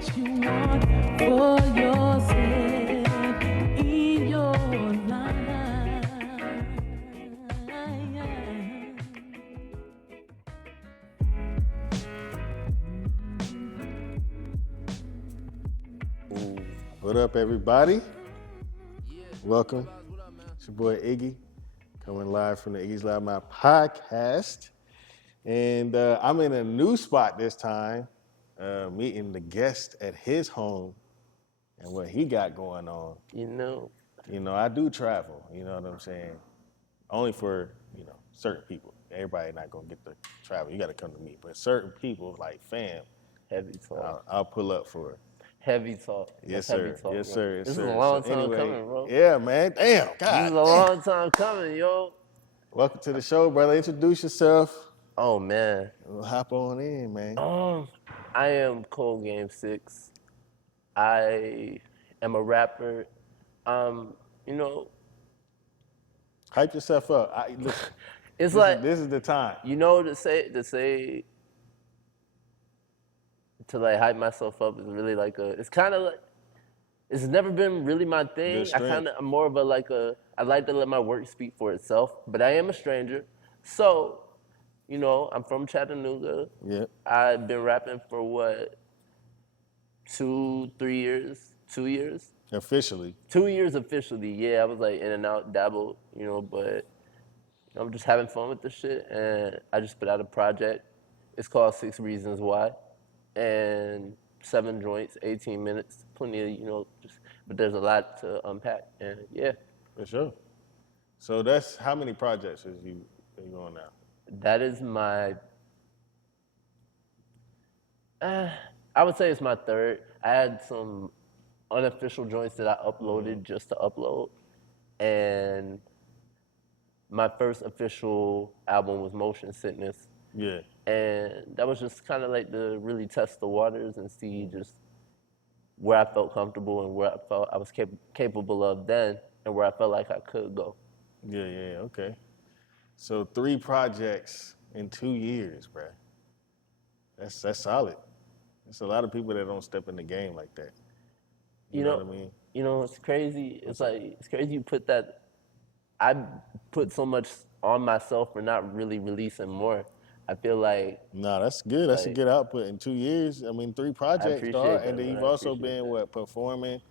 you want for yourself in your life. What up, everybody? Welcome. It's your boy Iggy, coming live from the Iggy's Loudmouth podcast. And I'm in a new spot this time, meeting the guest at his home and what he got going on. You know, I do travel, you know what I'm saying? Only for, certain people. Everybody not gonna get to travel. You gotta come to me. But certain people, like fam, heavy talk. I'll pull up for it. Heavy talk. Yes, That's sir. Heavy talk, Yes, bro. sir. Yes, this sir. is a long So time anyway, coming, bro. Yeah, man. Damn. God. This is a long time coming, yo. Welcome to the show, brother. Introduce yourself. Oh man. We'll hop on in, man. I am ColdGameSixx. I am a rapper. Hype yourself up. Look, It's this is the time. To hype myself up is really it's kind of like, it's never been really my thing. I'm more of I like to let my work speak for itself, but I am a stranger. So, I'm from Chattanooga. Yeah. I've been rapping for what, 2 years? 2 years? Officially. 2 years officially, yeah. I was in and out, dabbled, but I'm just having fun with this shit. And I just put out a project. It's called Sixx Reasons Why. And 7 joints, 18 minutes, plenty of, but there's a lot to unpack. And yeah. For sure. So that's how many projects are you on now? That is my, I would say it's my third. I had some unofficial joints that I uploaded just to upload. And my first official album was Motion Sickness. Yeah. And that was just kind of to really test the waters and see just where I felt comfortable and where I felt I was capable of then and where I felt like I could go. Yeah, okay. So 3 projects in 2 years, bruh. That's solid. There's a lot of people that don't step in the game like that. You know what I mean? It's crazy. It's crazy you put that. I put so much on myself for not really releasing more. I feel like... Nah, that's good. That's a good output in 2 years. I mean, 3 projects, dog. And then you've also been, performing.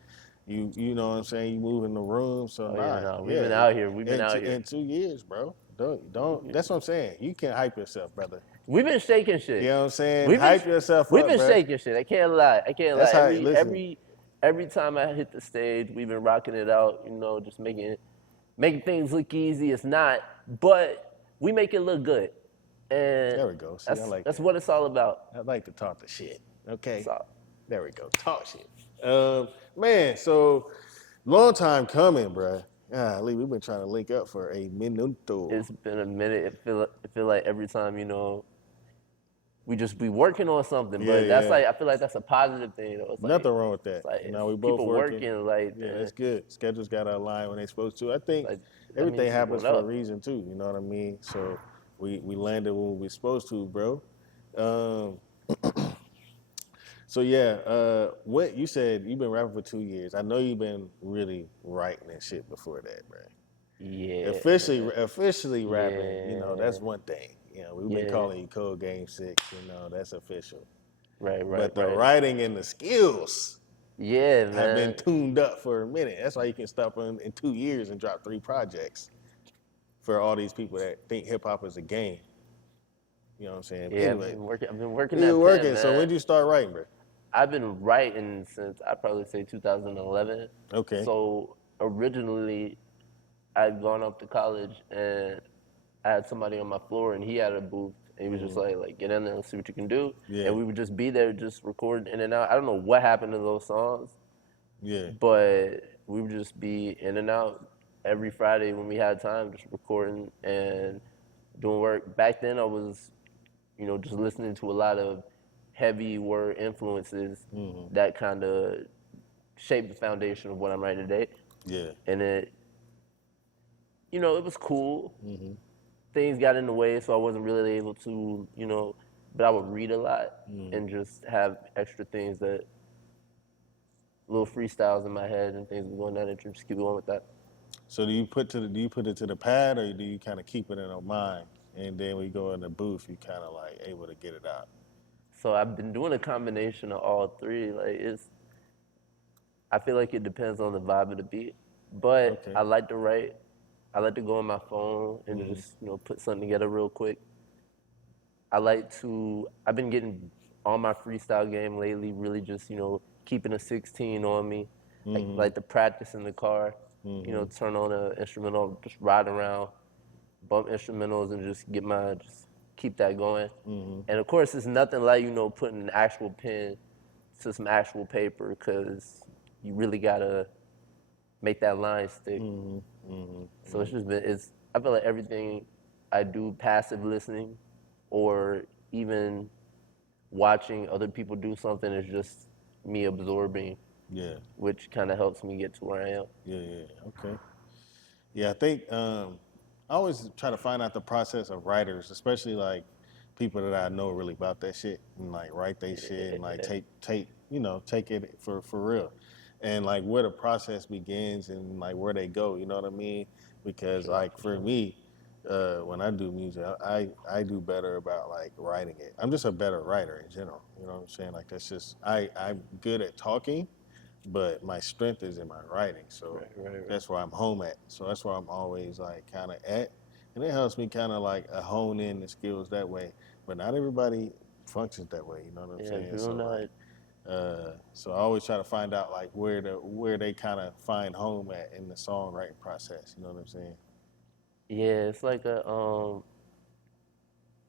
You know what I'm saying? You move in the room. So, we've been out here. We've been out here. In 2 years, bro. Don't. That's what I'm saying. You can hype yourself, brother. We've been shaking shit. You know what I'm saying? Hype yourself up, We've been shaking shit. I can't lie. That's every time I hit the stage, we've been rocking it out, just making things look easy. It's not, but we make it look good. And there we go. See, that's what it's all about. I like to talk the shit. Okay. So, there we go. Talk shit. Man, so long time coming, bruh. Lee, we've been trying to link up for a minuto. It's been a minute. It feel like every time, we just be working on something. But I feel like that's a positive thing. It's nothing wrong with that. We both people working. It's good. Schedules got to align when they're supposed to. I think everything happens for a reason too. You know what I mean? So we landed when we were supposed to, bro. So what you said, you've been rapping for 2 years. I know you've been really writing and shit before that, bro. Yeah. Officially rapping, that's one thing. We've been calling you ColdGameSixx, that's official. Right. But the writing and the skills man, have been tuned up for a minute. That's why you can stop in 2 years and drop 3 projects for all these people that think hip hop is a game. You know what I'm saying? Yeah, anyway, I've been working. You're working. So when did you start writing, bro? I've been writing since I'd probably say 2011. Okay. So originally, I'd gone up to college and I had somebody on my floor and he had a booth and he was just like get in there and see what you can do. Yeah. And we would just be there, just recording in and out. I don't know what happened to those songs. Yeah. But we would just be in and out every Friday when we had time, just recording and doing work. Back then I was, just listening to a lot of heavy word influences that kind of shaped the foundation of what I'm writing today. Yeah. And it was cool. Mm-hmm. Things got in the way, so I wasn't really able to, but I would read a lot and just have extra things that little freestyles in my head and things going down and just keep going with that. So do you put it to the pad, or do you kind of keep it in your mind, and then when you go in the booth, you kind of like able to get it out? So I've been doing a combination of all three. Like I feel like it depends on the vibe of the beat, but Okay. I like to write. I like to go on my phone and just put something together real quick. I've been getting on my freestyle game lately, really just, keeping a 16 on me, like to practice in the car, turn on an instrumental, just ride around, bump instrumentals and just keep that going. And of course, it's nothing like, putting an actual pen to some actual paper, because you really gotta make that line stick. So I feel like everything I do, passive listening or even watching other people do something, is just me absorbing, which kind of helps me get to where I am. Okay. Yeah, I think I always try to find out the process of writers, especially like people that I know really about that shit, and like write their shit and like take it for real, and like where the process begins and like where they go. You know what I mean? Because like for me, when I do music, I do better about like writing it. I'm just a better writer in general. You know what I'm saying? Like that's just I'm good at talking, but my strength is in my writing. So that's where I'm home at. So that's where I'm always like kind of at, and it helps me kind of like hone in the skills that way. But not everybody functions that way. You know what I'm saying? So like, so I always try to find out like where they kind of find home at in the songwriting process. You know what I'm saying? Yeah, it's like I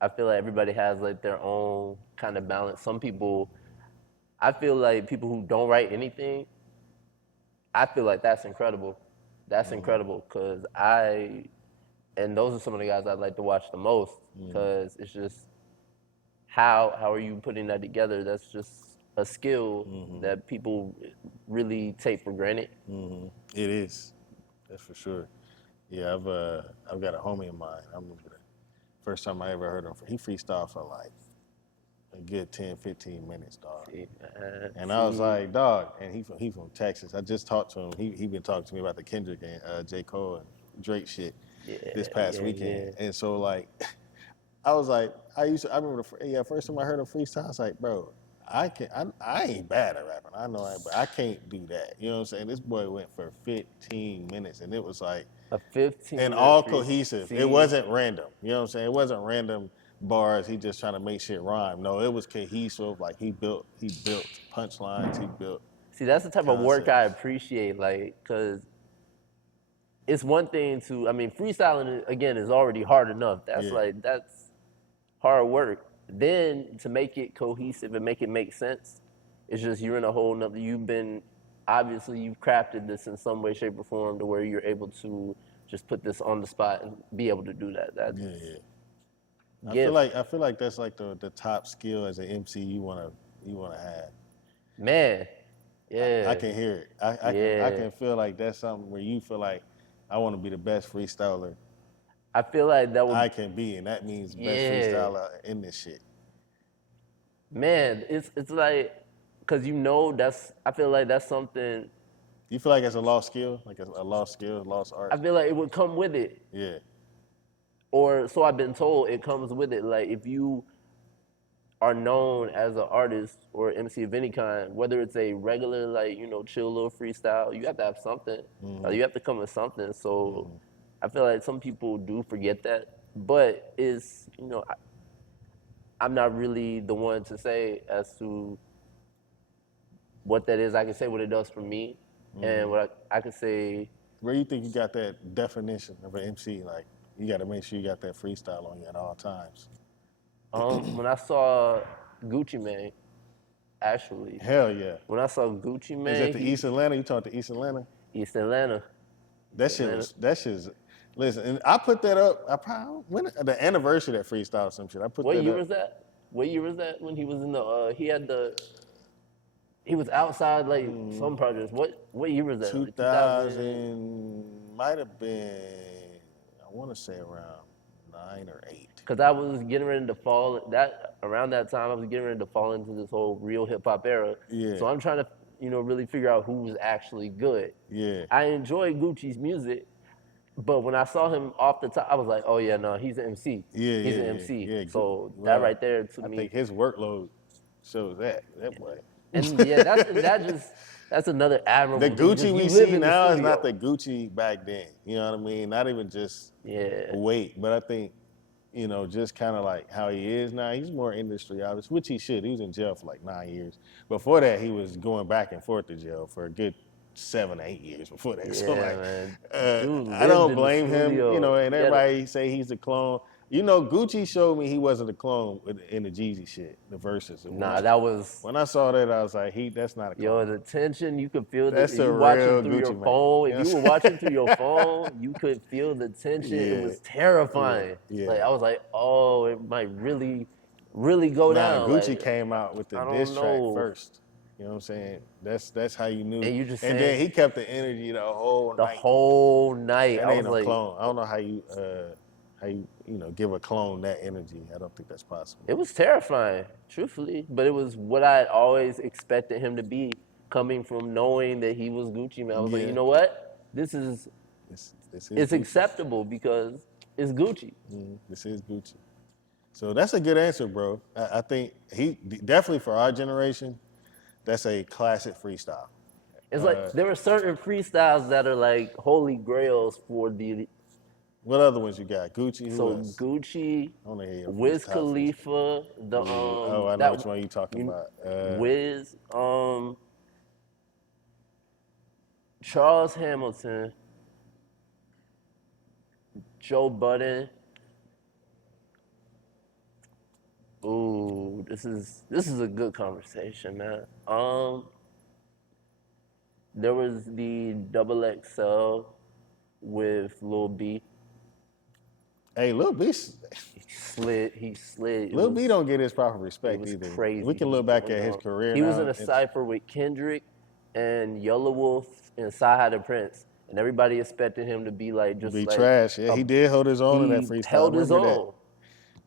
feel like everybody has like their own kind of balance. I feel like people who don't write anything, I feel like that's incredible. That's incredible, because and those are some of the guys I'd like to watch the most, because it's just, how are you putting that together? That's just a skill that people really take for granted. It is. That's for sure. Yeah, I've got a homie of mine. I remember the first time I ever heard him. He freestyled for like a good 10, 15 minutes, dog. And I was like, dog, and he from Texas. I just talked to him. He been talking to me about the Kendrick and J. Cole and Drake shit this past weekend. And so like, I was like, I remember first time I heard him freestyle, I was like, bro, I ain't bad at rapping. I know but I can't do that. You know what I'm saying? This boy went for 15 minutes, and it was like, a 15 and all cohesive. It wasn't random. You know what I'm saying? It wasn't random bars. He just trying to make shit rhyme. No, it was cohesive. Like he built punchlines. He built. See, that's the type of work concepts. I appreciate, like, because it's one thing freestyling, again, is already hard enough. That's hard work. Then to make it cohesive and make it make sense, it's just, you're in a whole nother, you've crafted this in some way, shape, or form to where you're able to just put this on the spot and be able to do that. I feel like that's like the top skill as an MC you wanna have. Man, yeah. I can hear it. I can feel like that's something where you feel like, I want to be the best freestyler I feel like that would. I can be, and that means best freestyler in this shit. Man, it's like, because I feel like that's something. You feel like it's a lost skill, like a lost skill, lost art? I feel like it would come with it. Yeah. Or so I've been told, it comes with it. Like, if you are known as an artist or MC of any kind, whether it's a regular, like, chill little freestyle, you have to have something. You have to come with something. So I feel like some people do forget that. But I'm not really the one to say as to what that is. I can say what it does for me. And what I can say. Where you think you got that definition of an MC? Like, you got to make sure you got that freestyle on you at all times. When I saw Gucci Mane, actually. Hell yeah. When I saw Gucci Mane. Is that the East Atlanta? You talked to East Atlanta? East Atlanta. That shit's, listen, and I put that up, the anniversary of that freestyle or some shit. What year was that? What year was that when he was in he was outside, like, some projects. What year was that? 2000, might have been, I want to say around 9 or 8. Because I was getting ready to around that time, I was getting ready to fall into this whole real hip hop era. Yeah. So I'm trying to really figure out who was actually good. Yeah. I enjoy Gucci's music, but when I saw him off the top, I was like, oh yeah, no, he's an MC. Yeah, He's yeah, an yeah, MC. yeah. So Well, that right there to I me. think his workload shows that way. And yeah, that's another admirable The thing. Gucci Just you we live see in the now is studio. not the Gucci back then. You know what I mean? Not even just weight, but I think, just kind of like how he is now. He's more industry obvious, which he should. He was in jail for like 9 years. Before that, he was going back and forth to jail for a good 7 or 8 years before that. So Yeah, like, man. I don't lived in the blame him. studio. And He had a- everybody say he's a clone. Gucci showed me he wasn't a clone in the Jeezy shit, the verses. that was. When I saw that, I was like, that's not a clone. Yo, the tension, you could feel That's if a you watching real through your Gucci man. phone. If Yes. you were watching through your phone, you could feel the tension. It Yeah. was terrifying. Yeah. Like I was like, oh, it might really, really go down. Gucci like, came out with the I don't diss track know. first. You know what I'm saying? That's how you knew. And you just then he kept the energy the whole the night. whole night. That I ain't was no like, clone. I don't know how you give a clone that energy. I don't think that's possible. it was terrifying, truthfully. But it was what I had always expected him to be, coming from knowing that he was Gucci, man. I was like, you know what? This is it's acceptable because it's Gucci. This is Gucci. So that's a good answer, bro. I think he definitely for our generation, that's a classic freestyle. It's like there are certain freestyles that are like holy grails for the. What other ones you got? Gucci. Who So else? Gucci, I wanna hear your Wiz freestyle. Khalifa, I know which one you talking about. Wiz, Charles Hamilton, Joe Budden. Ooh, this is a good conversation, man. There was the Double XL with Lil B. Hey, Lil B. He slid. Lil B don't get his proper respect was either. crazy. We can look back at his career. He now. was in a cypher with Kendrick and Yellow Wolf and Sci-Hi the Prince, and everybody expected him to be like just like trash. Yeah, he did hold his own in that freestyle. He held his own.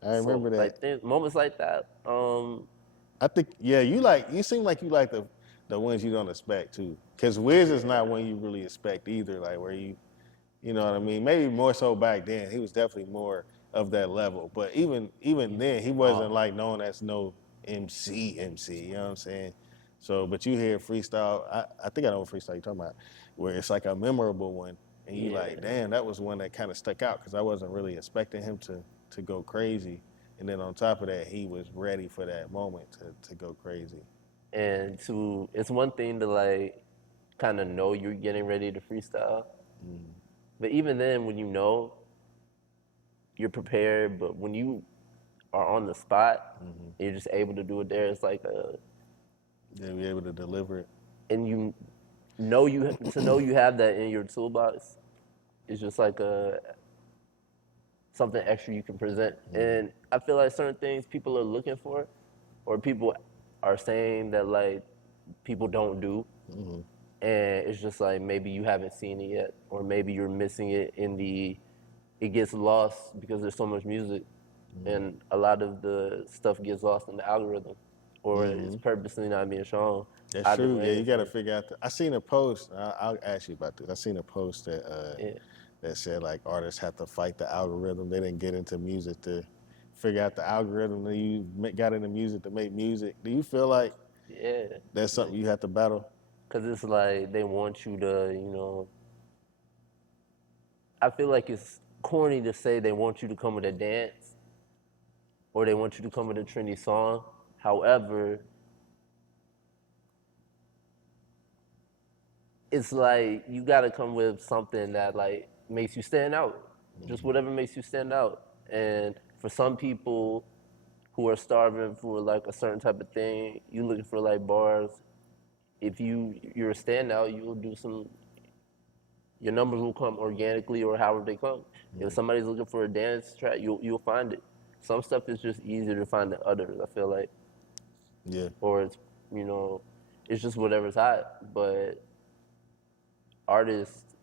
I remember that. Like moments like that. I think you seem like you like the ones you don't expect too. Cause Wiz is not one you really expect either. Like where you know what I mean? Maybe more so back then. He was definitely more of that level. But even then, he wasn't like known as no MC. You know what I'm saying? So, but you hear freestyle. I think I know what freestyle you're talking about, where it's like a memorable one, and you like, damn, that was one that kind of stuck out because I wasn't really expecting him to go crazy. And then on top of that, he was ready for that moment to go crazy. And it's one thing to like kind of know you're getting ready to freestyle. But even then, when you know, you're prepared. But when you are on the spot, you're just able to do it there. It's like be able to deliver it. And you know you have that in your toolbox. It's just like something extra you can present. And I feel like certain things people are looking for, or people are saying that like people don't do. And it's just like maybe you haven't seen it yet, or maybe you're missing it it gets lost because there's so much music, and a lot of the stuff gets lost in the algorithm, or it's purposely not being shown. That's true. Yeah, you got to figure out. I seen a post. I'll ask you about this. I seen a post that that said like artists have to fight the algorithm. They didn't get into music to figure out the algorithm. You got into music to make music. Do you feel like that's something you have to battle? Because it's like they want you to, I feel like it's corny to say they want you to come with a dance or they want you to come with a trendy song. However, it's like you got to come with something that like makes you stand out. Just whatever makes you stand out. And for some people who are starving for like a certain type of thing, you looking for like bars. If you're a standout, you will do your numbers will come organically or however they come. If somebody's looking for a dance track, you'll find it. Some stuff is just easier to find than others, I feel like. Yeah. Or it's, it's just whatever's hot. But artists,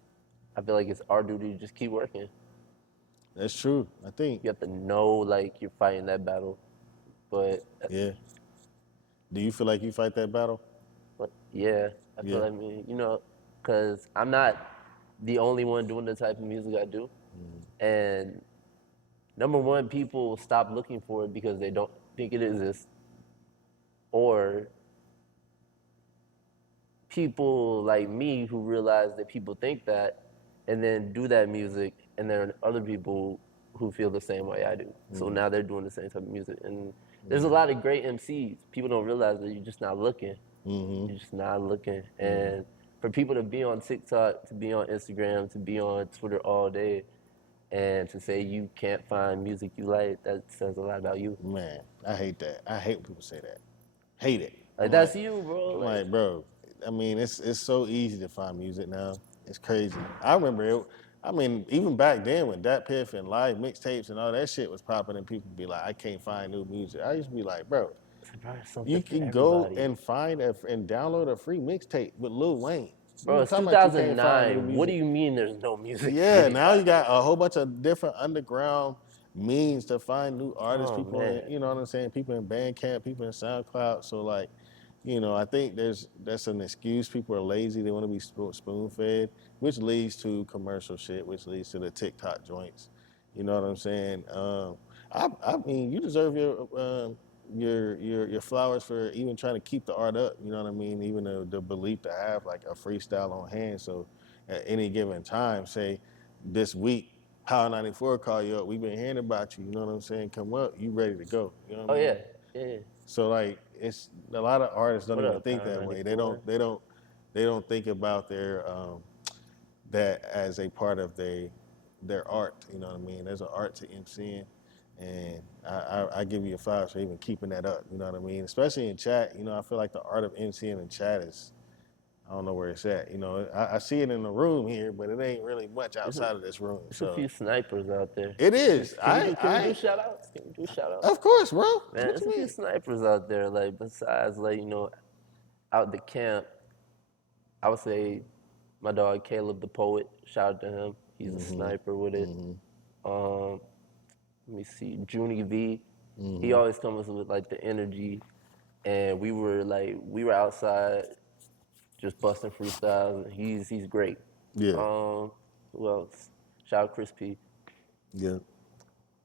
I feel like it's our duty to just keep working. That's true. I think you have to know like you're fighting that battle. But yeah. Do you feel like you fight that battle? I feel like me, you know, because I'm not the only one doing the type of music I do. And number one, people stop looking for it because they don't think it exists. Or people like me who realize that people think that and then do that music, and there are other people who feel the same way I do. So now they're doing the same type of music. And there's a lot of great MCs. People don't realize that you're just not looking. You're just not looking. And for people to be on TikTok, to be on Instagram, to be on Twitter all day, and to say you can't find music you like, that says a lot about you. Man, I hate that. I hate when people say that. Hate it. Like, that's you, bro. Like, bro, I mean, it's so easy to find music now. It's crazy. I remember it. I mean, even back then when Dat Piff and live mixtapes and all that shit was popping, and people be like, I can't find new music. I used to be like, bro, you can go and find and download a free mixtape with Lil Wayne. Bro, it's 2009. What do you mean there's no music? Yeah, now you got a whole bunch of different underground means to find new artists. People, you know what I'm saying? People in Bandcamp, people in SoundCloud. So like, you know, I think that's an excuse. People are lazy. They want to be spoon-fed, which leads to commercial shit, which leads to the TikTok joints. You know what I'm saying? I mean, you deserve your flowers for even trying to keep the art up. You know what I mean? Even the belief to have like a freestyle on hand. So at any given time, say this week, Power 94 call you up. We've been hearing about you. You know what I'm saying? Come up, you ready to go? You know what I mean? Yeah. So like, it's a lot of artists don't even think that way. They don't think about their that as a part of their art. You know what I mean? There's an art to MCing, and I give you a flowers for even keeping that up. You know what I mean? Especially in chat. You know, I feel like the art of MCing in chat is, I don't know where it's at. You know, I see it in the room here, but it ain't really much outside of this room. There's a few snipers out there. It is. Can we do shout outs? Can we do shout outs? Of course, bro. Man, there's a few snipers out there. Like, besides, like, you know, out the camp, I would say my dog Caleb the Poet. Shout out to him. He's a sniper with it. Let me see, Junie V. He always comes with like the energy, and we were outside just busting freestyles. And he's great. Yeah. Who else? Shout out Chris P. Yeah.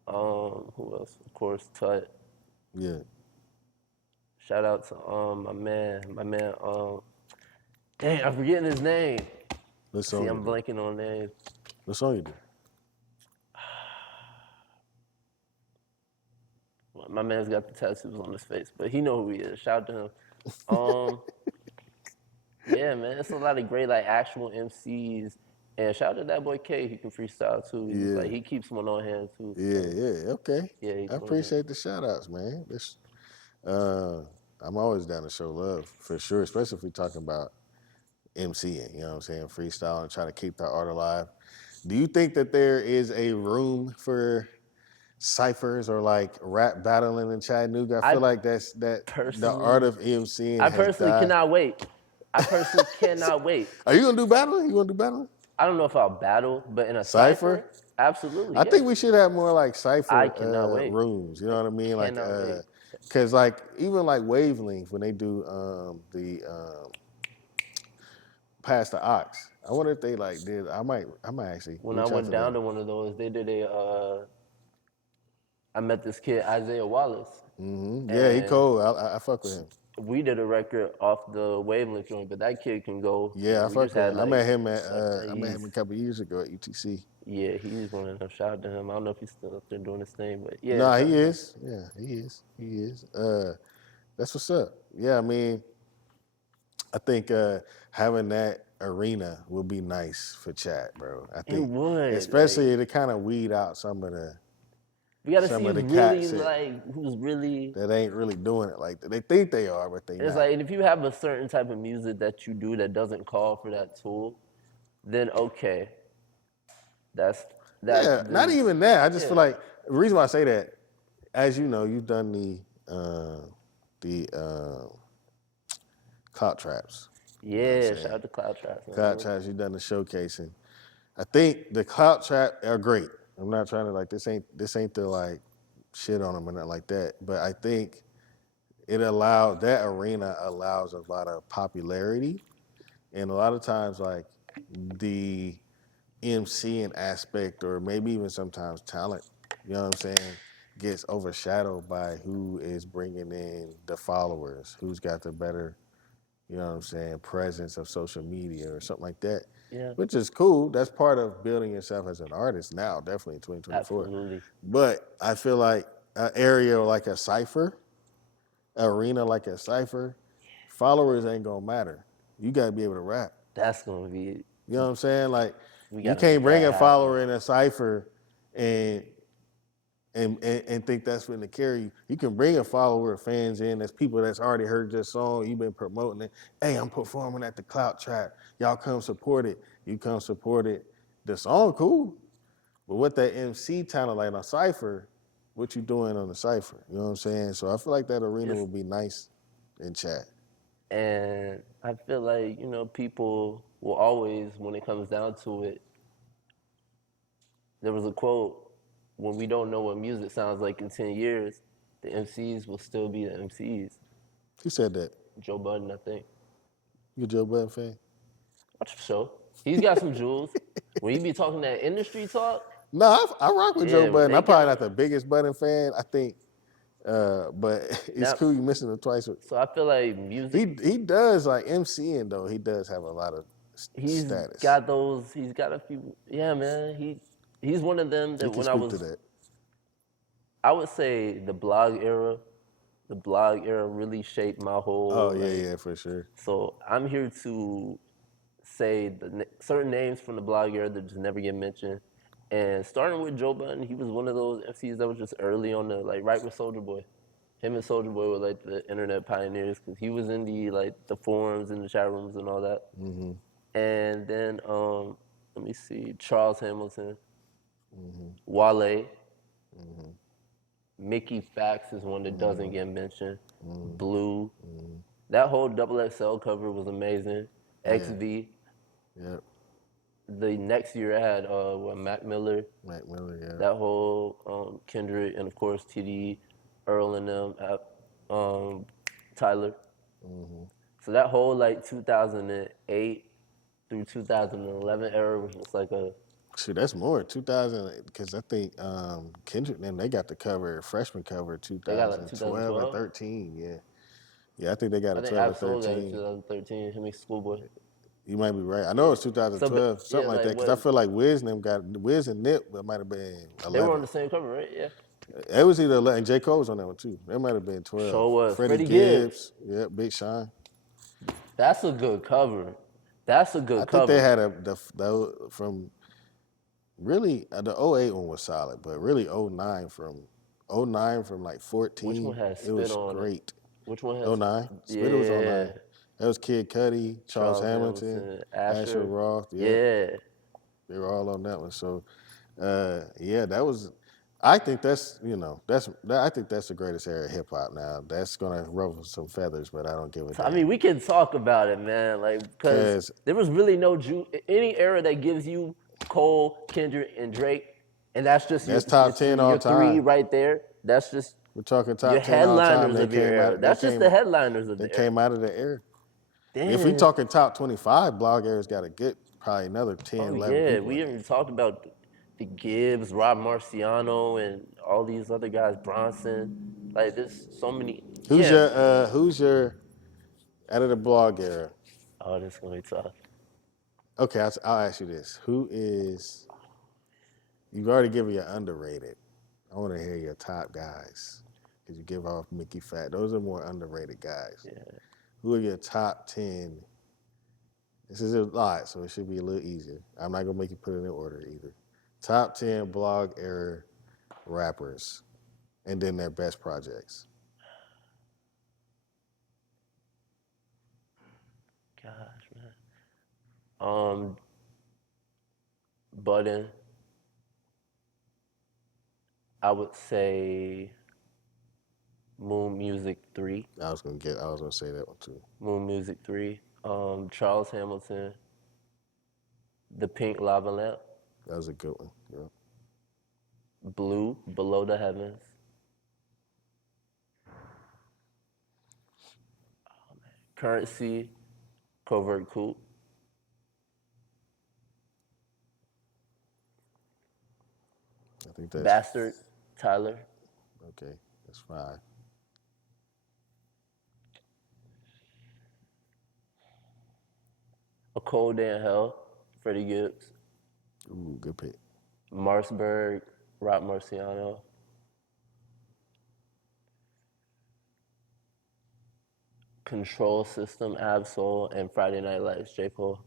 Who else? Of course, Tut. Yeah. Shout out to my man. Dang, I'm forgetting his name. See, I'm blanking on names. What song you do? My man's got the tattoos on his face, but he know who he is. Shout out to him. Yeah, man, it's a lot of great like actual MCs, and shout out to that boy K. He can freestyle too. Like he keeps one on hand too. Yeah, okay. Yeah, I appreciate the shout outs, man. I'm always down to show love for sure, especially if we're talking about MCing. You know what I'm saying? Freestyle and trying to keep that art alive. Do you think that there is a room for ciphers or like rap battling in Chattanooga? I feel like that's the art of MCing. I personally cannot wait. Are you gonna do battling? I don't know if I'll battle, but in a cipher, absolutely. I think we should have more like cipher wait. rooms. You know what I mean? Like, cause like even like Wavelength when they do the Pass the Ox. I wonder if they like did. I might actually. When I went down to one of those, they did I met this kid Isaiah Wallace. Yeah, he cool. I fuck with him. We did a record off the Wavelength joint, but that kid can go. Yeah, I fuck with him. I met him a couple of years ago at UTC. Yeah, he's one of them. Shout out to him. I don't know if he's still up there doing his thing, but yeah. No, he is. Yeah, he is. That's what's up. Yeah, I mean, I think having that arena would be nice for chat, bro. I think it would, especially to kind of weed out some of the. We gotta see who's really that ain't really doing it like that. They think they are, but they it's not. like, and if you have a certain type of music that you do that doesn't call for that tool, then okay, that's not even that. I just feel like the reason why I say that, as you know, you've done the clout traps. Yeah, shout out to clout traps. Clout traps, you've done the showcasing. I think the clout trap are great. I'm not trying to like this ain't to like shit on them or nothing like that. But I think that arena allows a lot of popularity, and a lot of times like the MCing aspect, or maybe even sometimes talent, you know what I'm saying, gets overshadowed by who is bringing in the followers, who's got the better, you know what I'm saying, presence of social media or something like that. Yeah. Which is cool. That's part of building yourself as an artist now, definitely in 2024. Absolutely. But I feel like an area like a Cypher, arena like a Cypher, followers ain't gonna matter. You gotta be able to rap. That's gonna be. You know what I'm saying? Like, We you gotta can't make bring that a happen. follower in a Cypher and think that's going to carry you. You can bring a follower of fans in. That's people that's already heard your song. You've been promoting it. Hey, I'm performing at the Clout Trap. Y'all come support it. You come support it. The song cool, but what that MC talent like on Cypher, what you doing on the Cypher? You know what I'm saying? So I feel like that arena will be nice in chat. And I feel like, you know, people will always, when it comes down to it, there was a quote, when we don't know what music sounds like in 10 years, the MCs will still be the MCs. Who said that? Joe Budden, I think. You a Joe Budden fan? Watch the show. He's got some jewels. When he be talking that industry talk. No, I rock with Joe Budden. they I'm probably got- not the biggest Budden fan, I think. But it's Now- cool you missing it twice. So I feel like music. He does like MCing though. He does have a lot of He's status. got those. He's got a few. Yeah, man. He's one of them that He can when I speak was. to that. I would say the blog era really shaped my whole. Oh yeah, for sure. So I'm here to say certain names from the blog era that just never get mentioned. And starting with Joe Budden, he was one of those MCs that was just early on the, like, right with Soulja Boy. Him and Soulja Boy were like the internet pioneers because he was in the forums and the chat rooms and all that. Mm-hmm. And then let me see, Charles Hamilton, Mm-hmm. Wale, Mm-hmm. Mickey Fax is one that doesn't get mentioned. Mm-hmm. Blue, that whole XXL cover was amazing. XV. Yep. The next year I had Mac Miller. Mac Miller, yeah. That whole Kendrick, and of course TD, Earl and them, Tyler. Mm-hmm. So that whole like 2008 through 2011 era was just like a. Shoot, that's more 2000 because I think Kendrick and them, they got the cover, freshman cover, 2012 or 13. Yeah, yeah, I think they got a 12 or 13. 2013. Him and Schoolboy. You might be right. I know it's 2012, something like that. Because I feel like Wiz and Nip, but it might have been 11. They were on the same cover, right? Yeah. It was either 11, and J. Cole was on that one too. That might have been 12. Sure was. Freddie Gibbs. Yeah, Big Sean. That's a good cover. That's a good cover. I think they had from really, the 08 one was solid, but really 09 from like 14. Which one has Spit it was on great. Which one has 09? Spit was 09. That was Kid Cudi, Charles Hamilton, Asher Roth. Yeah. They were all on that one. So, yeah, that was. I think that's I think that's the greatest era of hip hop now. That's gonna ruffle some feathers, but I don't give a damn. I mean, we can talk about it, man. Like, because there was really no any era that gives you Cole, Kendrick, and Drake, and that's top 10 all time. Three right there. That's just. We're talking top your 10 all time. Headliners of your era. That's just the headliners of the era. They came out of the era. Damn. If we talking top 25, Blog Era's got a good, probably another 10, 11 yeah, people. we even talked about the Gibbs, Rob Marciano, and all these other guys, Bronson. Like, there's so many. Who's your out of the Blog Era? Oh, this is gonna be tough. Okay, I'll ask you this: who is? You've already given your underrated. I want to hear your top guys because you give off Mickey Fat. Those are more underrated guys. Yeah. Who are your top 10? This is a lot, so it should be a little easier. I'm not gonna make you put it in order either. Top 10 Blog Era rappers, and then their best projects. Gosh, man. Budden. I would say Moon Music 3. I was gonna say that one too. Moon Music 3. Charles Hamilton. The Pink Lava Lamp. That was a good one. Yeah. Blue, Below the Heavens. Currency, Covert Coupe. I think that's Bastard, Tyler. okay. That's 5. A Cold Day in Hell, Freddie Gibbs. Ooh, good pick. Marsburg, Rock Marciano. Control System, Absol, and Friday Night Lights, J. Cole.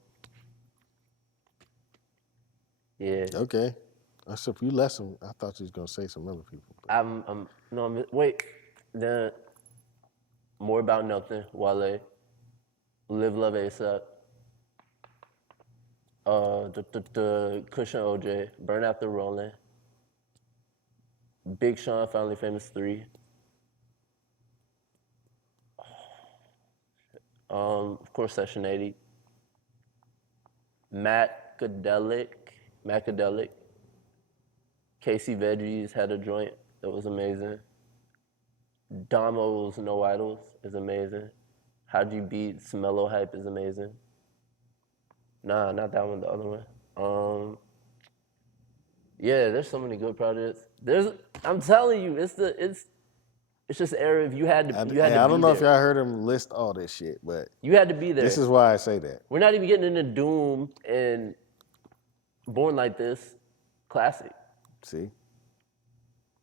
Yeah. Okay. So if you left some, I thought you was gonna say some other people. Wait. Then More About Nothing, Wale. Live Love ASAP. The Cushion OJ, Burn After Rolling. Big Sean, Finally Famous 3. Of course, Session 80. Macadelic. Casey Veggies had a joint that was amazing. Damo's No Idols is amazing. How'd You Beat Smello Hype is amazing. Nah, not that one, the other one. Yeah, there's so many good projects. I'm telling you, it's just era if you had to. I don't know if y'all heard him list all this shit, but you had to be there. This is why I say that. We're not even getting into Doom and Born Like This, classic. See,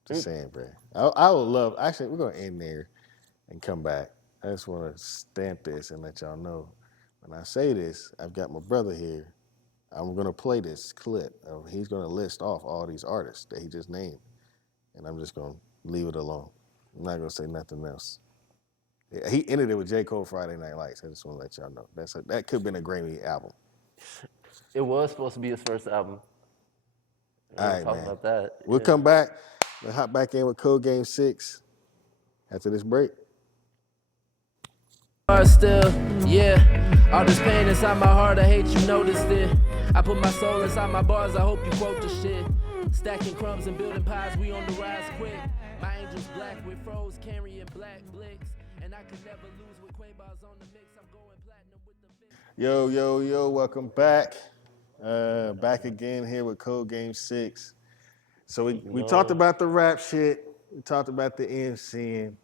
just saying, bro. I would love. Actually, we're gonna end there and come back. I just want to stamp this and let y'all know. When I say this, I've got my brother here. I'm gonna play this clip. He's gonna list off all these artists that he just named, and I'm just gonna leave it alone. I'm not gonna say nothing else. Yeah, he ended it with J. Cole, Friday Night Lights. I just want to let y'all know that could have been a Grammy album. It was supposed to be his first album. All right, talk man. about that. We'll come back. We'll hop back in with ColdGameSixx after this break. Still, yeah. All this pain inside my heart, I hate you noticed it. I put my soul inside my bars, I hope you quote the shit. Stacking crumbs and building pies, we on the rise quick. My angels black with froze, carrying black blicks. And I could never lose with Quavars on the mix. I'm going platinum with the fix. Yo, welcome back. Back again here with ColdGameSixx. So we talked about the rap shit. We talked about the MCing.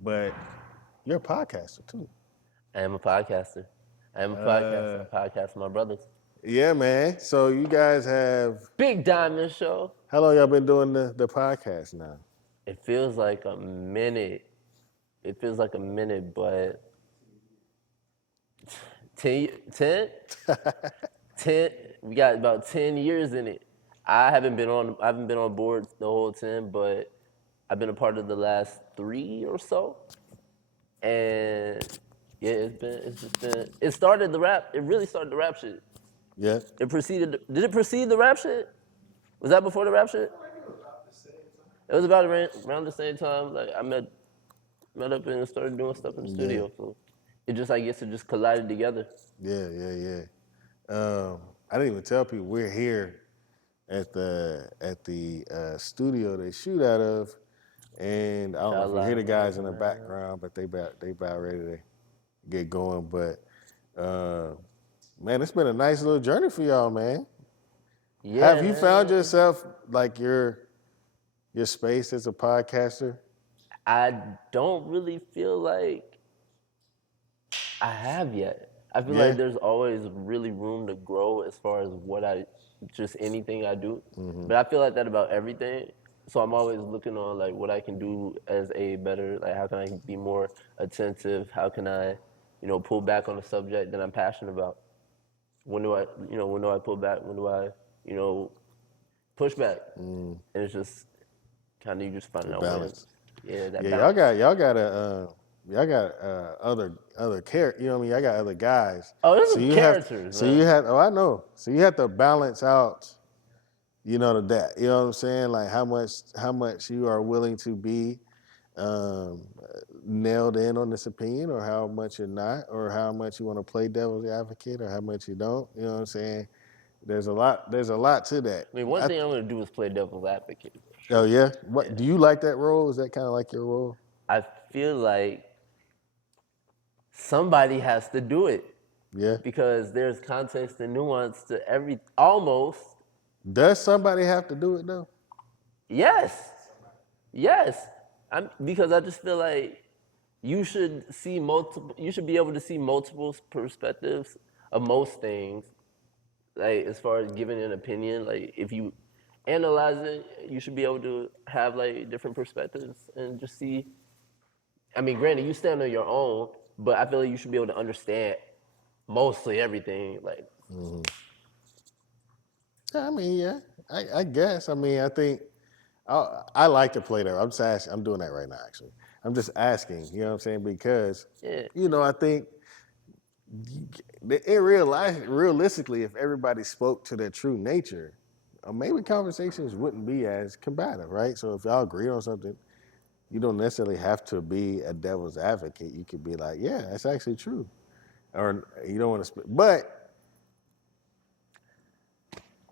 But you're a podcaster too. I am a podcaster. I podcast with my brothers. Yeah, man. So you guys have Big Diamond Show. How long y'all been doing the podcast now? It feels like a minute. But 10? 10? We got about 10 years in it. I haven't been on board the whole 10, but I've been a part of the last 3 or so. And yeah, it started the rap. It really started the rap shit. Yeah. Did it precede the rap shit? Was that before the rap shit? It was about around the same time. Like I met up and started doing stuff in the studio. So it just, I guess, it just collided together. Yeah. I didn't even tell people we're here at the studio they shoot out of, and I don't know if you hear the guys in the background, but they about ready to get going. But man, it's been a nice little journey for y'all, man. Yeah. Have you found yourself like your space as a podcaster? I don't really feel like I have yet. I feel like there's always really room to grow as far as anything I do. Mm-hmm. But I feel like that about everything. So I'm always looking on like what I can do as a better, like how can I be more attentive? How can I, pull back on a subject that I'm passionate about? When do I pull back? When do I, push back? And it's just kind of, you just find out balance. Yeah, that balance. Y'all got other characters. You know what I mean? I got other guys. Oh, there's some characters. I know. So you have to balance out, that. You know what I'm saying? Like how much you are willing to be nailed in on this opinion, or how much you're not, or how much you want to play devil's advocate, or how much you don't. You know what I'm saying? There's a lot to that. I mean, one thing I'm gonna do is play devil's advocate. Sure. Oh yeah? Do you like that role? Is that kind of like your role? I feel like somebody has to do it. Yeah. Because there's context and nuance to almost. Does somebody have to do it though? Yes. Because I just feel like you should be able to see multiple perspectives of most things. Like as far as giving an opinion, like if you analyze it, you should be able to have like different perspectives and just see. I mean, granted, you stand on your own, but I feel like you should be able to understand mostly everything. Like, I mean, yeah, I guess. I mean, I think I like to play there. I'm just asking. I'm doing that right now, actually. I'm just asking. You know what I'm saying? Because I think in real life, realistically, if everybody spoke to their true nature, maybe conversations wouldn't be as combative, right? So if y'all agree on something, you don't necessarily have to be a devil's advocate. You could be like, yeah, that's actually true. Or you don't want to, but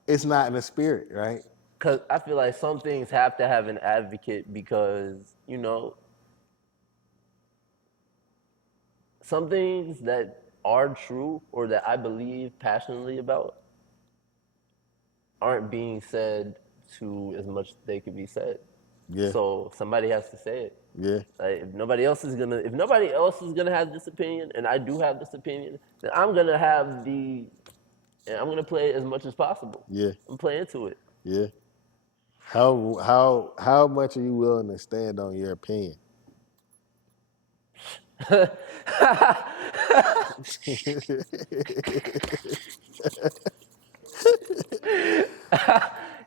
it's not in the spirit, right? because I feel like some things have to have an advocate because, some things that are true or that I believe passionately about aren't being said to as much as they could be said. Yeah. So somebody has to say it. Yeah. Like if nobody else is gonna have this opinion, and I do have this opinion, then I'm gonna play it as much as possible. Yeah. I'm playing into it. Yeah. How much are you willing to stand on your opinion?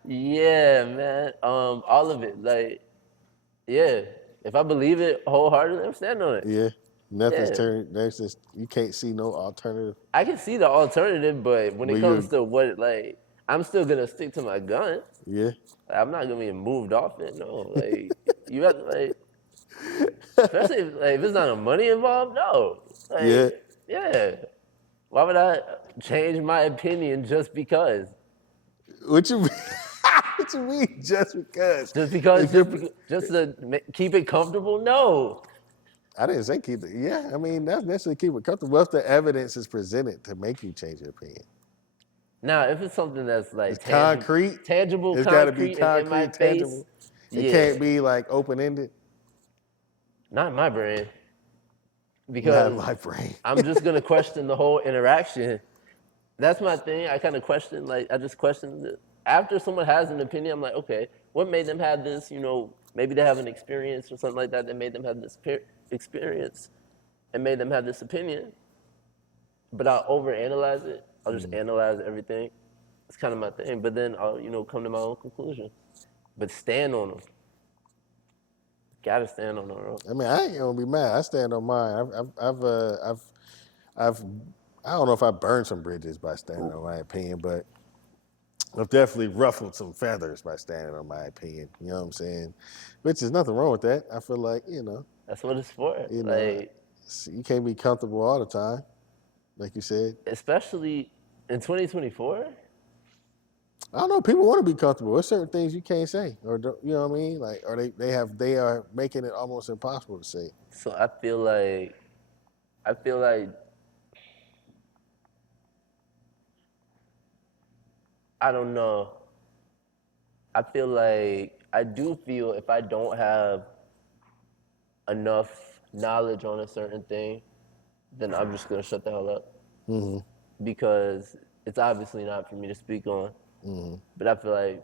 Yeah, man. All of it. Like, yeah. If I believe it wholeheartedly, I'm standing on it. Yeah. Nothing's turned. There's just you can't see no alternative. I can see the alternative, but when it comes to what, like, I'm still gonna stick to my gun. Yeah. Like, I'm not gonna be moved off it. No, like you have to, like, especially if it's not no money involved. No. Like, yeah. Why would I change my opinion just because? What you mean? What you mean? Just because? Just to keep it comfortable? No. I didn't say keep it. Yeah, I mean that's necessarily keep it comfortable. What if the evidence is presented to make you change your opinion? Now, if it's something that's like concrete, tangible, it's got to be concrete, in my tangible. Face, it can't be like open ended. Not in my brain. Because not my brain. I'm just gonna question the whole interaction. That's my thing. I kind of question, I just question it. After someone has an opinion, I'm like, okay, what made them have this? Maybe they have an experience or something like that made them have this experience and made them have this opinion. But I'll overanalyze it. I'll just analyze everything. It's kind of my thing. But then I'll, come to my own conclusion. But stand on them. Gotta stand on them, bro. I mean, I ain't gonna be mad. I stand on mine. I don't know if I burned some bridges by standing on my opinion, but I've definitely ruffled some feathers by standing on my opinion. You know what I'm saying? Which is nothing wrong with that. I feel like, That's what it's for. You can't be comfortable all the time, like you said. Especially in 2024. I don't know. People want to be comfortable. There's certain things you can't say, or you know what I mean? Like, or they are making it almost impossible to say. So I feel like I don't know. I feel like I do feel if I don't have enough knowledge on a certain thing, then I'm just gonna shut the hell up. Mm-hmm. Because it's obviously not for me to speak on. Mm-hmm. But I feel like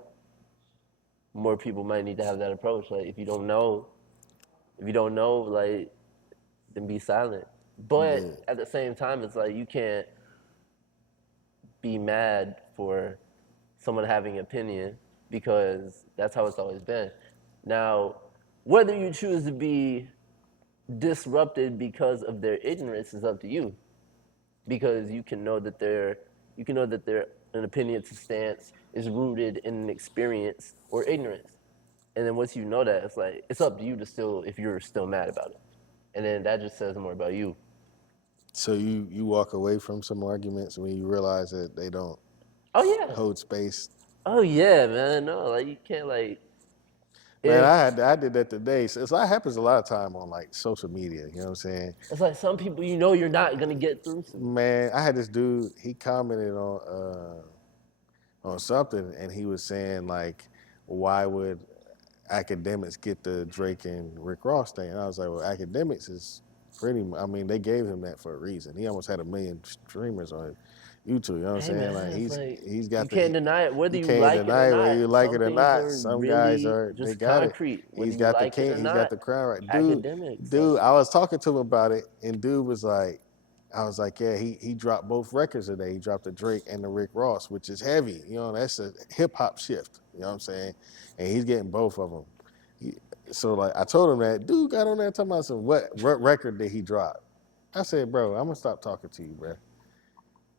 more people might need to have that approach. Like if you don't know, like, then be silent. But at the same time, it's like you can't be mad for someone having an opinion because that's how it's always been. Now, whether you choose to be disrupted because of their ignorance is up to you. Because you can know that their an opinion to stance is rooted in an experience or ignorance. And then once you know that, it's like it's up to you to if you're still mad about it. And then that just says more about you. So you walk away from some arguments when you realize that they don't hold space. Oh yeah, man. No, like you can't Man, I did that today. So that happens a lot of time on like social media. You know what I'm saying? It's like some people you know you're not gonna get through to. Man, I had this dude. He commented on something, and he was saying like, why would academics get the Drake and Rick Ross thing? And I was like, well, academics is pretty. I mean, they gave him that for a reason. He almost had 1 million streamers on YouTube. You know what I'm saying? Man, He's got. You can't deny it whether You you like can't it or deny not. whether you like Some it or things not. are Some really guys they just got concrete. it. Whether He's you got like the king. it or He's not. got the crown right. Academics. Dude, I was talking to him about it, and dude was like, I was like, yeah, he dropped both records today. He dropped the Drake and the Rick Ross, which is heavy. You know, that's a hip hop shift. You know what I'm saying? And he's getting both of them. So like, I told him that dude got on there talking about some what record did he drop? I said, bro, I'm gonna stop talking to you, bro.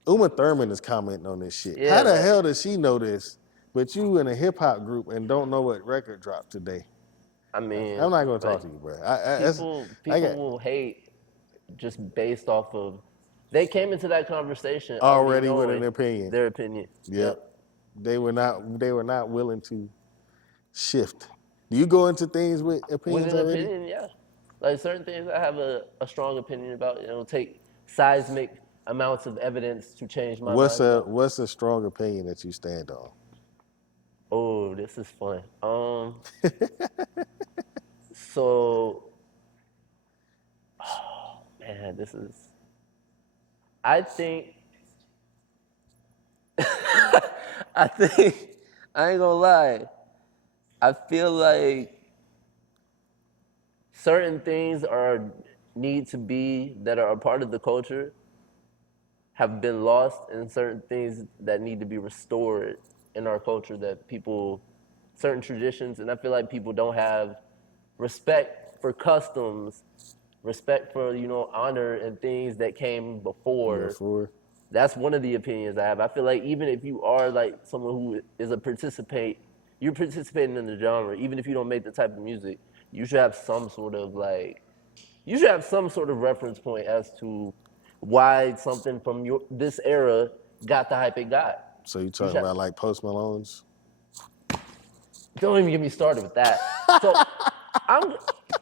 Uma Thurman is commenting on this shit. Yeah, How the hell does she know this? But you in a hip hop group and don't know what record dropped today. I mean, I'm not gonna talk to you, bro. People will hate just based off of they came into that conversation already with an opinion. Their opinion. Yep. They were not willing to shift. Do you go into things with opinions With an already? opinion, yeah. Like certain things I have a strong opinion about. It'll take seismic amounts of evidence to change my mind. What's a strong opinion that you stand on? Oh, this is fun. So, oh, man, this is. I think. I ain't gonna lie. I feel like certain things need to be that are a part of the culture have been lost, and certain things that need to be restored in our culture that people, certain traditions, and I feel like people don't have respect for customs, respect for, honor and things that came before. That's one of the opinions I have. I feel like even if you are like someone who is you're participating in the genre, even if you don't make the type of music, you should have some sort of reference point as to why something from this era got the hype it got. So you talking about like Post Malone's? Don't even get me started with that. So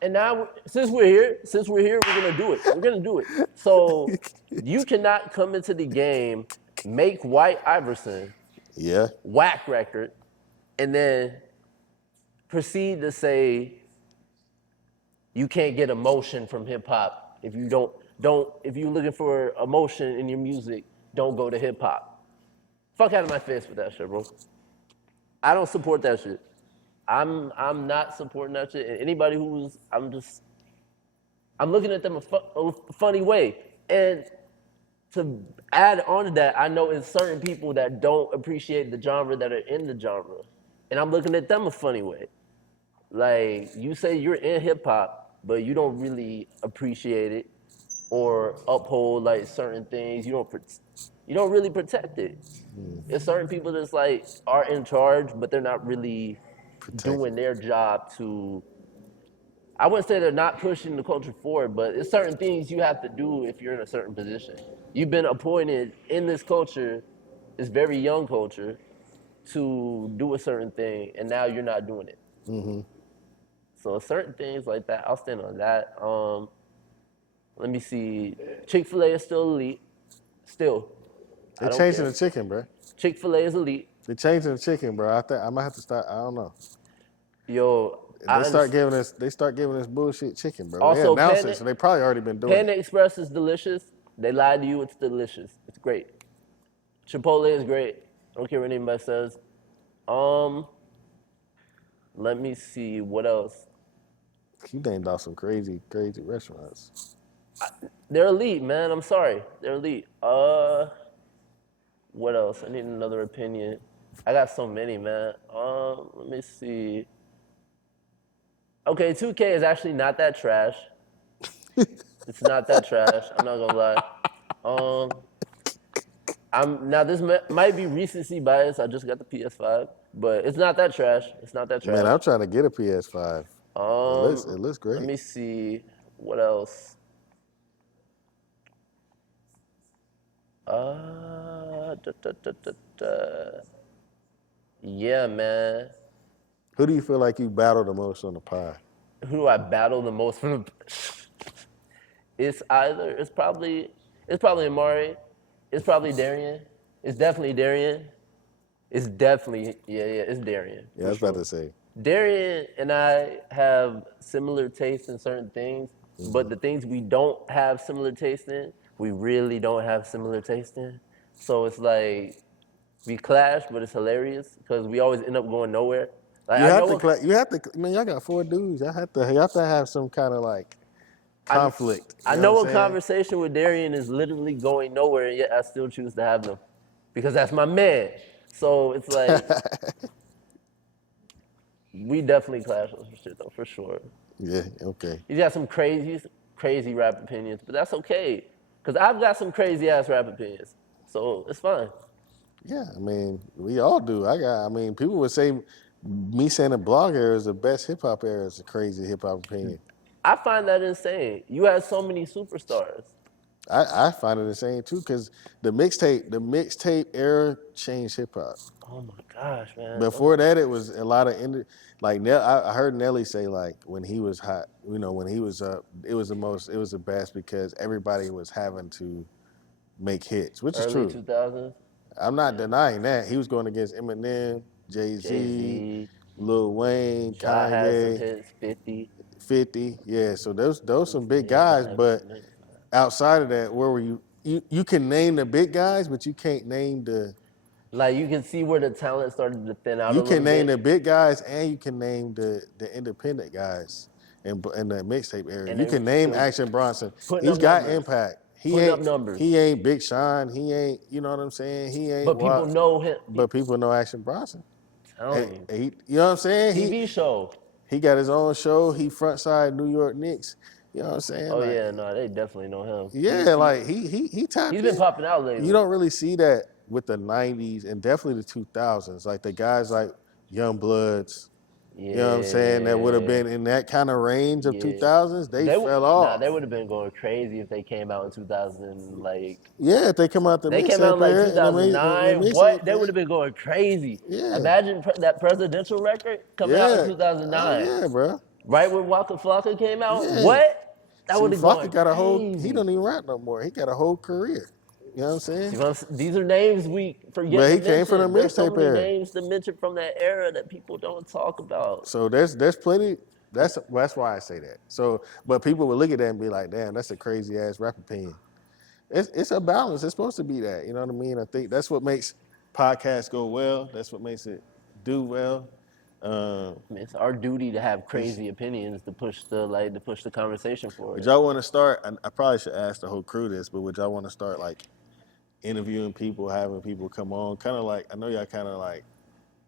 now since we're here, we're gonna do it. We're gonna do it. So you cannot come into the game, make White Iverson, whack record, and then proceed to say you can't get emotion from hip hop if you if you're looking for emotion in your music, don't go to hip hop. Fuck out of my face with that shit, bro. I don't support that shit. I'm not supporting that shit. And anybody I'm looking at them a funny way. And to add on to that, I know it's certain people that don't appreciate the genre that are in the genre. And I'm looking at them a funny way. Like, you say you're in hip hop, but you don't really appreciate it or uphold like certain things. You don't really protect it. There's certain people that's like are in charge, but they're not really doing their job to. I wouldn't say they're not pushing the culture forward, but it's certain things you have to do if you're in a certain position. You've been appointed in this culture, this very young culture, to do a certain thing, and now you're not doing it. Mm-hmm. So certain things like that, I'll stand on that. Let me see. Chick-fil-A is still elite. Still. They're changing the chicken, bro. Chick-fil-A is elite. They're changing the chicken, bro. I think I might have to start. I don't know. Yo, they start giving us bullshit chicken, bro. Also, they announced it, so they probably already been doing Panda Express is delicious. They lied to you. It's delicious. It's great. Chipotle is great. I don't care what anybody says. Let me see. What else? You named off some crazy, crazy restaurants. They're elite, man. I'm sorry. They're elite. What else? I need another opinion. I got so many, man. Let me see. Okay, 2K is actually not that trash. It's not that trash. I'm not gonna lie. Now this might be recency bias. I just got the PS5, but it's not that trash. It's not that trash. Man, I'm trying to get a PS5. It looks great. Let me see. What else? Yeah, man. Who do you feel like you battle the most on the pod? Who do I battle the most from? It's probably Amari. It's probably Darian. It's definitely Darian. It's definitely it's Darian. Yeah, I was about to say. Darian and I have similar tastes in certain things, but the things we don't have similar taste in, we really don't have similar taste in. So it's like we clash, but it's hilarious because we always end up going nowhere. Like You have to. I mean, y'all got 4 dudes. Y'all have to have some kind of like conflict. I know a conversation with Darian is literally going nowhere, and yet I still choose to have them because that's my man. So it's like we definitely clash on some shit though, for sure. Yeah. Okay. He's got some crazy rap opinions, but that's okay because I've got some crazy ass rap opinions, so it's fine. Yeah. I mean, we all do. I mean, people would say me saying the blog era is the best hip hop era is a crazy hip hop opinion. I find that insane. You had so many superstars. I find it insane too because the mixtape era changed hip hop. Oh my gosh, man. Before that, it was a lot of I heard Nelly say like when he was hot, when he was up, it was the best because everybody was having to make hits, which is true. Early 2000s. I'm not denying that. He was going against Eminem, Jay-Z, Lil Wayne, Ja had some Kanye, hits, 50. Yeah, so those some big guys, but outside of that, where were you? You can name the big guys, but you can't name the. Like you can see where the talent started to thin out. You can name the big guys, and you can name the independent guys in the mixtape era. You can name Action Bronson. He's got impact. He ain't Big Sean. He ain't. You know what I'm saying? He ain't. But people know him. But people know Action Bronson. You know what I'm saying? TV show. He got his own show. He frontside New York Knicks. You know what I'm saying? Oh yeah, no, they definitely know him. Yeah, like he tapped. He's been popping out lately. You don't really see that with the 90s and definitely the 2000s. Like the guys like Young Bloods. Yeah. You know what I'm saying? That would have been in that kind of range of 2000s. They fell off. Nah, they would have been going crazy if they came out in 2000. Yeah, if they come out they came out in like 2009. What? They would have been going crazy. Yeah. Imagine that presidential record coming out in 2009. Oh, yeah, bro. Right when Waka Flocka came out. Yeah. What? That would have gone got a whole. crazy. He don't even rap no more. He got a whole career. You know what I'm saying? These are names we forget. But he to came from the There's so mixtape many era. names to mention from that era that people don't talk about. So there's plenty. That's why I say that. So, but people would look at that and be like, "Damn, that's a crazy ass rap opinion." It's a balance. It's supposed to be that. You know what I mean? I think that's what makes podcasts go well. That's what makes it do well. It's our duty to have crazy opinions to push the conversation forward. Would y'all want to start? I probably should ask the whole crew this, but would y'all want to start like interviewing people, having people come on? Kind of like I know y'all kind of like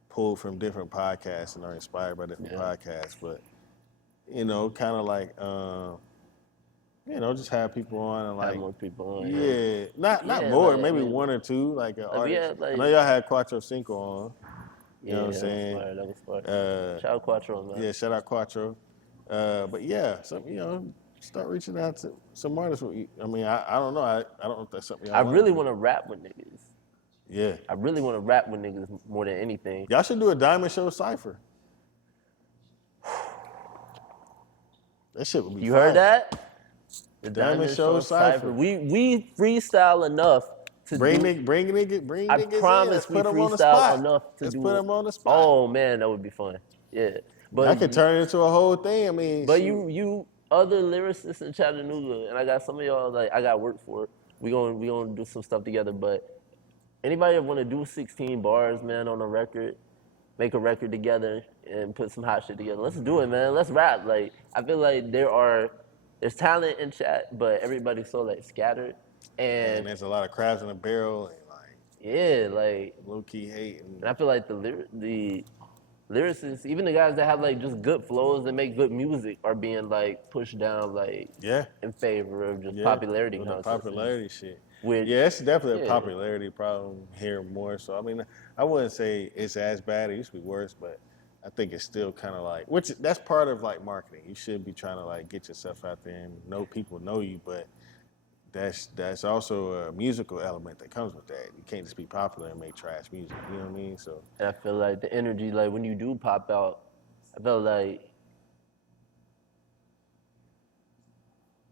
pulled from different podcasts and are inspired by different podcasts, but kind of like just have people on and like have more people on. Yeah, not more, maybe one or two, like an artist. I know y'all had Quattro Cinco on. You know what I'm saying? That was smart. Shout out Quattro, man. Yeah, shout out Quattro. But yeah, start reaching out to some artists. I mean, I don't know. I don't know if that's something. I really want to rap with niggas. Yeah. I really want to rap with niggas more than anything. Y'all should do a Diamond Show Cypher. That shit would be. You heard that? The Diamond Show Cypher. We freestyle enough. Bring niggas. I promise we freestyle enough to Let's do put it. them on the spot. Oh man, that would be fun. Yeah, but I could turn it into a whole thing. I mean, but you other lyricists in Chattanooga, and I got some of y'all like I got work for. We gonna do some stuff together. But anybody that want to do 16 bars, man, on a record, make a record together and put some hot shit together. Let's do it, man. Let's rap. Like I feel like there's talent in chat, but everybody's so like scattered. And there's a lot of crabs in a barrel and low key hate. And I feel like the lyricists, even the guys that have like just good flows that make good music, are being like pushed down in favor of just popularity contests. Popularity shit. It's definitely a popularity problem here more. So I mean, I wouldn't say it's as bad. It used to be worse, but I think it's still kind of like that's part of like marketing. You should be trying to like get yourself out there and people know you, but that's also a musical element that comes with that. You can't just be popular and make trash music. You know what I mean? So. And I feel like the energy, like when you do pop out, I felt like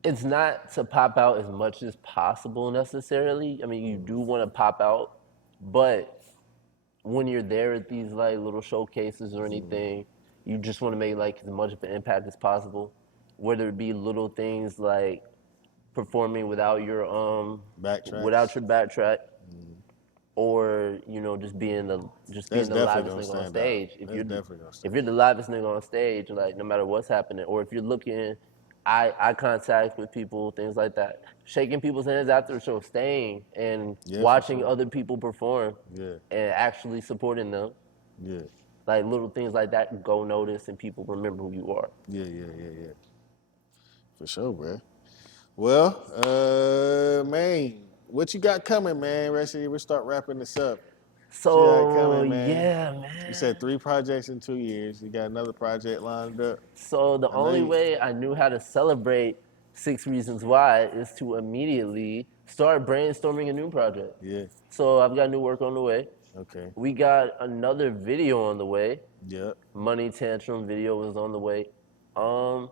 it's not to pop out as much as possible necessarily. I mean, you do want to pop out, but when you're there at these like little showcases or anything, you just want to make like as much of an impact as possible. Whether it be little things like performing without your backtrack, or just being the livest nigga on stage. If you're the livest nigga on stage, like no matter what's happening, or if you're looking eye contact with people, things like that, shaking people's hands after the show, staying and watching other people perform, and actually supporting them. Yeah. Like little things like that go notice and people remember who you are. Yeah. For sure, bro. Well, man, what you got coming, man? Rest of the year, we'll start wrapping this up. So, coming, man? Yeah, man. You said 3 projects in 2 years. You got another project lined up. So the only way I knew how to celebrate Sixx Reasons Why is to immediately start brainstorming a new project. Yeah. So I've got new work on the way. Okay. We got another video on the way. Yep. Money Tantrum video is on the way. I'm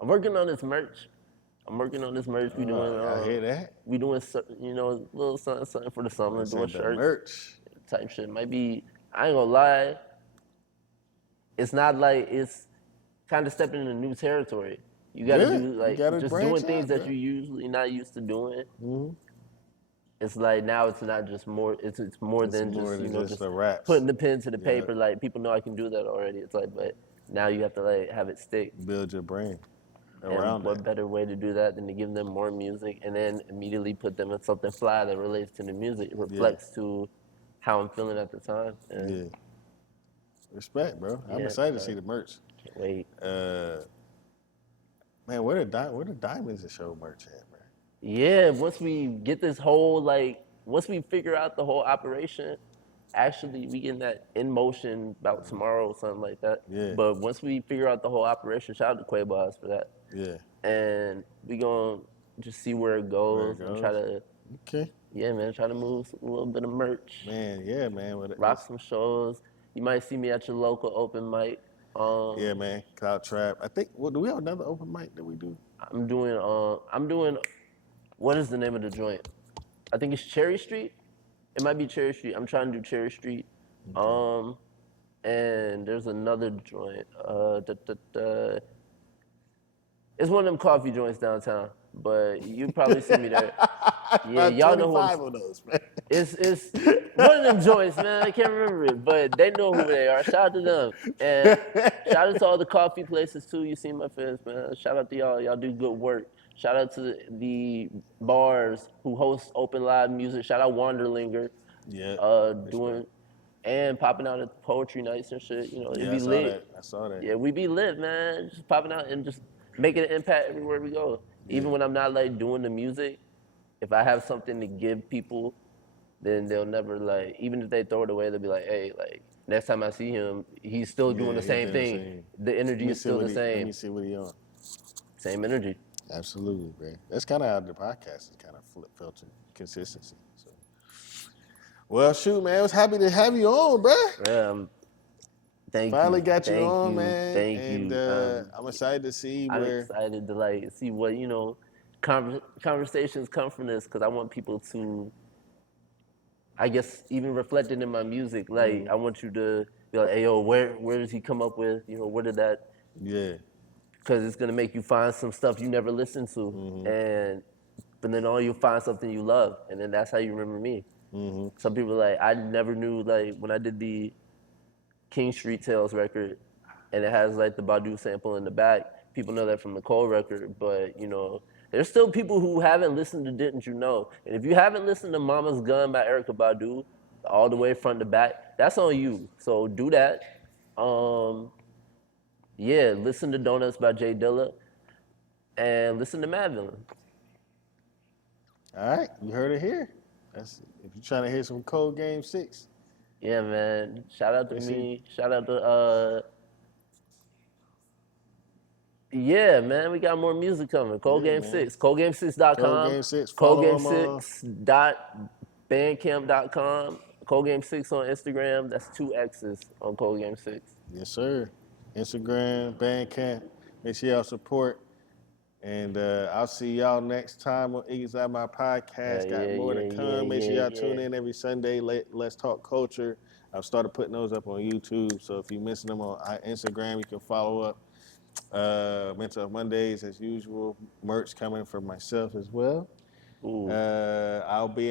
working on this merch. We doing. I hear that. We doing, a little something for the summer. Doing shirts, merch type shit. Might be. I ain't gonna lie. It's not like it's kind of stepping into new territory. You gotta do like just doing things that you're usually not used to doing. Mm-hmm. It's like now it's not just more. It's more than just a rap. Putting the pen to the paper. Like people know I can do that already. It's like, but now you have to like have it stick. Build your brand around. And what better way to do that than to give them more music and then immediately put them in something fly that relates to the music, reflects to how I'm feeling at the time. And respect, bro. I'm excited to see the merch. Can't wait. Man, where the Diamonds and Show merch at, man? Yeah, once we get this whole once we figure out the whole operation, actually we getting that in motion about tomorrow or something like that. Yeah. But once we figure out the whole operation, shout out to Quabos for that. Yeah. And we gonna just see where it goes, and try to. Okay. Yeah, man. Try to move a little bit of merch. Man, yeah, man. Rock some shows. You might see me at your local open mic. Yeah, man. Cloud Trap. I think. Well, do we have another open mic that we do? I'm doing. What is the name of the joint? I think it's Cherry Street. It might be Cherry Street. I'm trying to do Cherry Street. Okay. And there's another joint. It's one of them coffee joints downtown, but you probably see me there. Yeah, y'all know who of those, man. It's one of them joints, man. I can't remember it, but they know who they are. Shout out to them. And shout out to all the coffee places, too. You see my face, man. Shout out to y'all. Y'all do good work. Shout out to the bars who host open live music. Shout out Wanderlinger. Yeah. Doing and popping out at poetry nights and shit. You know, it be lit. I saw that. Yeah, we be lit, man. Just popping out and just making an impact everywhere we go. Yeah. Even when I'm not like doing the music, if I have something to give people, then they'll never like, even if they throw it away, they'll be like, hey, like next time I see him, he's still doing the same thing. The energy is still the same. Let me see what he on. Same energy. Absolutely, man. That's kind of how the podcast is kind of filtered consistency. So, well, shoot, man, I was happy to have you on, bro. Yeah, thank Finally you. got you on, man. Thank you. I'm excited to see I'm excited to like see what conversations come from this, because I want people to, I guess, even reflected in my music. Like I want you to be like, hey, yo, where does he come up with? Where did that? Yeah. Because it's gonna make you find some stuff you never listened to, but then you'll find something you love, and then that's how you remember me. Some people like, I never knew, like when I did the King Street Tales record, and it has like the Badu sample in the back. People know that from the Cole record, but there's still people who haven't listened to Didn't You Know? And if you haven't listened to Mama's Gun by Erykah Badu, all the way front to back, that's on you. So do that. Yeah, listen to Donuts by Jay Dilla, and listen to Mad Villain. All right, you heard it here. If you're trying to hear some ColdGameSixx. Yeah, man. Shout out to me. Shout out to yeah, man. We got more music coming. ColdGameSixx. ColdGameSixx.com. ColdGameSixx.bandcamp.com. ColdGameSixx on Instagram. That's 2 X's on ColdGameSixx. Yes, sir. Instagram, Bandcamp. Make sure y'all support. And I'll see y'all next time on Iggy's Live My Podcast. Got more to come. Make sure y'all tune in every Sunday. Let's Talk Culture. I've started putting those up on YouTube. So if you're missing them on Instagram, you can follow up. Mental Health Mondays, as usual. Merch coming from myself as well. I'll be in